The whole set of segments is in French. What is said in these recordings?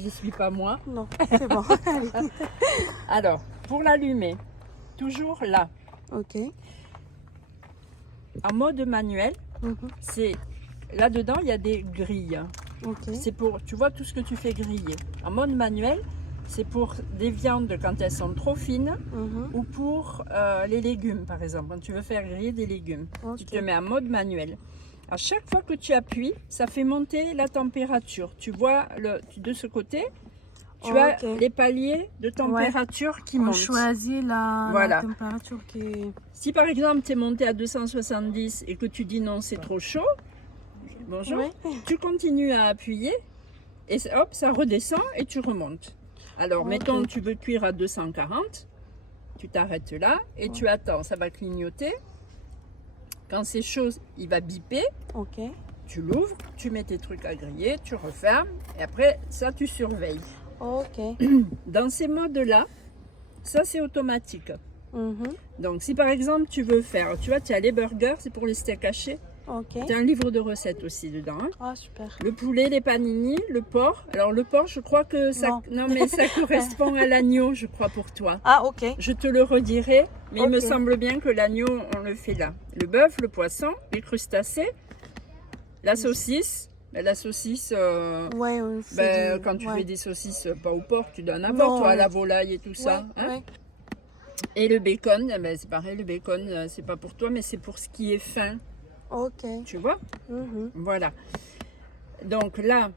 Je ne suis pas moi. Non, c'est bon. Allez. Alors, pour l'allumer, toujours là, Ok. en mode manuel, Mhm. c'est là-dedans, il y a des grilles. Ok. C'est pour, tu vois, tout ce que tu fais griller. En mode manuel, c'est pour des viandes quand elles sont trop fines Mhm. ou pour les légumes, par exemple, quand tu veux faire griller des légumes. Ok. Tu te mets en mode manuel. À chaque fois que tu appuies, ça fait monter la température. Tu vois, de ce côté, tu as Ok. les paliers de température qui On montent. choisit la Voilà. température qui est... Si par exemple, tu es monté à 270 et que tu dis non, c'est trop chaud, bonjour, Ouais. tu continues à appuyer et hop, ça redescend et tu remontes. Alors, Ok. mettons, tu veux cuire à 240, tu t'arrêtes là et tu attends, ça va clignoter. Quand c'est chaud, il va biper, Ok. tu l'ouvres, tu mets tes trucs à griller, tu refermes et après, ça, tu surveilles. Ok. Dans ces modes-là, ça, c'est automatique. Mhm. Donc, si par exemple, tu veux faire, tu vois, tu as les burgers, c'est pour les steaks hachés. Ok. Tu as un livre de recettes aussi dedans. Hein. Ah, super. Le poulet, les panini, le porc. Alors, le porc, je crois que ça, Non. non mais ça correspond à l'agneau, je crois, pour toi. Ah, ok. Je te le redirai, mais il me Ok. semble bien que l'agneau, on le fait là. Le bœuf, le poisson, les crustacés, la saucisse. Ben, la saucisse, Ouais, on fait quand tu ouais. fais des saucisses, pas au porc, tu donnes à Non. toi, à la volaille et tout ça. Ouais, Hein. ouais. Et le bacon, ben, c'est pareil, le bacon, c'est pas pour toi, mais c'est pour ce qui est fin, Ok. tu vois. Mhm. Voilà. Donc là,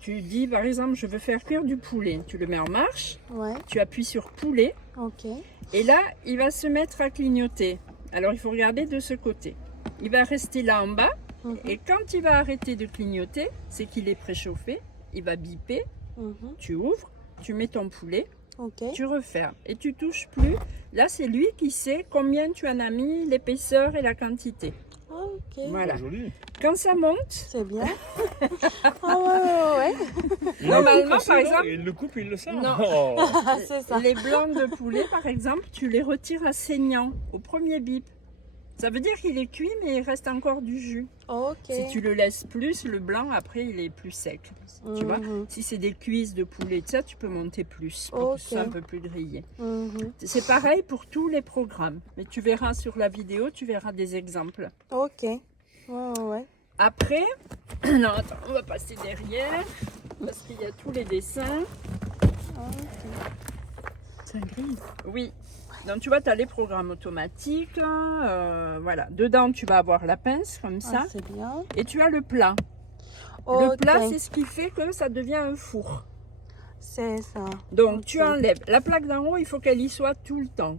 tu dis par exemple, je veux faire cuire du poulet. Tu le mets en marche, Ouais. tu appuies sur poulet Ok. et là, il va se mettre à clignoter. Alors il faut regarder de ce côté. Il va rester là en bas Mhm. et quand il va arrêter de clignoter, c'est qu'il est préchauffé, il va biper, Mhm. tu ouvres, tu mets ton poulet, Ok. tu refermes et tu touches plus. Là, c'est lui qui sait combien tu en as mis, l'épaisseur et la quantité. Ok. Voilà. Pas joli. Quand ça monte, C'est bien. Ah, ouais, ouais. normalement, Cassé, par non exemple, il le coupe, il le sert. Non. Oh. Ah, c'est ça. les blancs de poulet, par exemple, tu les retires à saignant au premier bip. Ça veut dire qu'il est cuit, mais il reste encore du jus. Ok. Si tu le laisses plus, le blanc, après, il est plus sec. Tu vois, Mhm. si c'est des cuisses de poulet, ça, tu peux monter plus pour que ce soit un Ok. peu plus grillé. Mhm. C'est pareil pour tous les programmes. Mais tu verras sur la vidéo, tu verras des exemples. Ok. Ouais, ouais, ouais. Après, non, attends, on va passer derrière parce qu'il y a tous les dessins. Ok. C'est un grille. Oui. Donc tu vois, tu as les programmes automatiques. Voilà. Dedans, tu vas avoir la pince comme ça. Ah, c'est bien. Et tu as le plat. Le Ok. plat, c'est ce qui fait que ça devient un four. C'est ça. Donc Ok. tu enlèves. La plaque d'en haut, il faut qu'elle y soit tout le temps.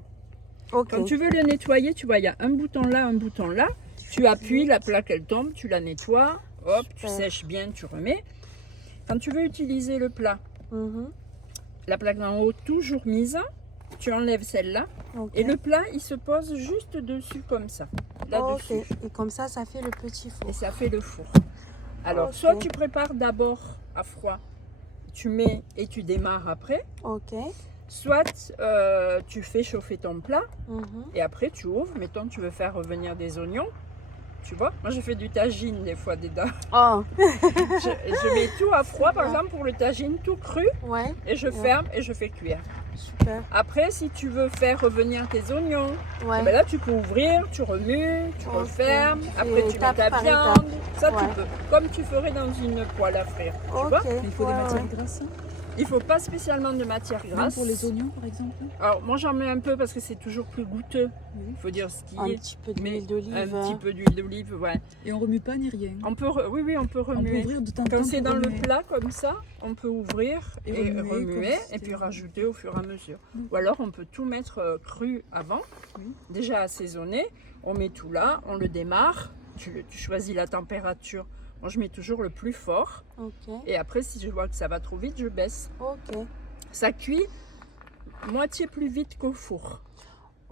Ok. Quand tu veux le nettoyer, tu vois, il y a un bouton là, un bouton là. Tu appuies, la plaque elle tombe, tu la nettoies. Hop, tu Super. sèches bien, tu remets. Quand tu veux utiliser le plat, Mhm. la plaque d'en haut toujours mise, tu enlèves celle-là. Ok. Et le plat, il se pose juste dessus comme ça, là-dessus. Ok. Et comme ça fait le petit four. Et ça fait le four. Alors, Ok. soit tu prépares d'abord à froid, tu mets et tu démarres après. Ok. Soit tu fais chauffer ton plat Mhm. et après tu ouvres. Mettons, tu veux faire revenir des oignons. Tu vois, moi je fais du tagine des fois dedans. Oh. Je mets tout à froid, par Super. exemple, pour le tagine, tout cru. Ouais. Et je ferme et je fais cuire. Super. Après, si tu veux faire revenir tes oignons, Ouais. eh ben là tu peux ouvrir, tu remues, tu Ok. refermes, Tu après fais tu mets étape ta par viande, étape. ça Ouais. tu peux, comme tu ferais dans une poêle à frire, tu vois. Ok. Il faut des Ouais, matières ouais. grasses, hein, Il faut pas spécialement de matière même grasse. pour les oignons par exemple. Alors moi j'en mets un peu parce que c'est toujours plus goûteux, Oui. il faut dire ce qui Un est. petit peu Mais d'huile d'olive. un petit peu d'huile d'olive, ouais. Et on remue pas ni rien. On peut, oui, oui, on peut On peut remuer. ouvrir de temps en temps Quand c'est pour dans le remuer. plat comme ça, on peut ouvrir Et et remuer remuer comme si et puis c'était- rajouter au fur et à mesure. Mm. Ou alors on peut tout mettre cru avant, Oui. déjà assaisonné. On met tout là, on le démarre, tu choisis la température. Moi je mets toujours le plus fort Ok. et après si je vois que ça va trop vite, je baisse. Ok. Ça cuit moitié plus vite qu'au four.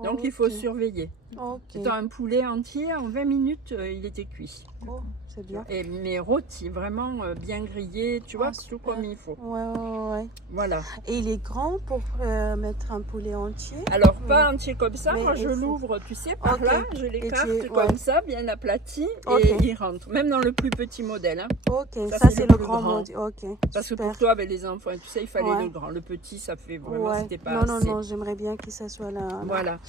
Donc il faut Ok. surveiller. Ok. Dans un poulet entier, en 20 minutes, il était cuit. Oh, c'est bien. Et mais rôti, vraiment bien grillé, tu vois, tout super. comme il faut. Ouais. Voilà. Et il est grand pour mettre un poulet entier. Alors, pas entier comme ça, Mais moi je il faut- l'ouvre, tu sais, par Ok. là, je l'écarte Et tu- comme ouais. ça, bien aplati, Ok. et il rentre, même dans le plus petit modèle. Hein. Ok, Ça, ça c'est c'est le le plus grand grand. mode. Ok, Parce que super. pour toi, avec les enfants, tu sais, il fallait Ouais. le grand. Le petit, ça fait vraiment, Ouais. c'était pas Non, assez. non, j'aimerais bien que ça soit là. Voilà.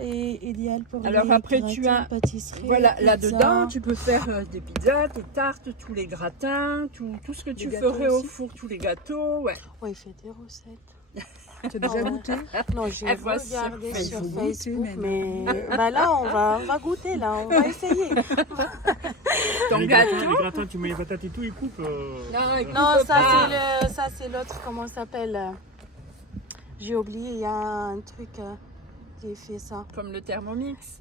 Et idéal pour Alors les après, tu gratins, as, pâtisserie, voilà, pizza. là-dedans, tu peux faire des pizzas, des tartes, tous les gratins, tout ce que tu gâteaux ferais au aussi. four, tous les gâteaux, ouais. Ouais, il fait des recettes. Tu as déjà Ouais. goûté? Non, j'ai Elle voit sur regardé sur Facebook. Facebook, Il faut mais bah là, on va goûter, là, on va essayer. Ton les gâteau. gratins, tu mets les patates et tout, ils coupent. Non, écoute Non, pas. ça c'est l'autre, comment ça s'appelle j'ai oublié, il y a un truc qui fait ça. Comme le Thermomix.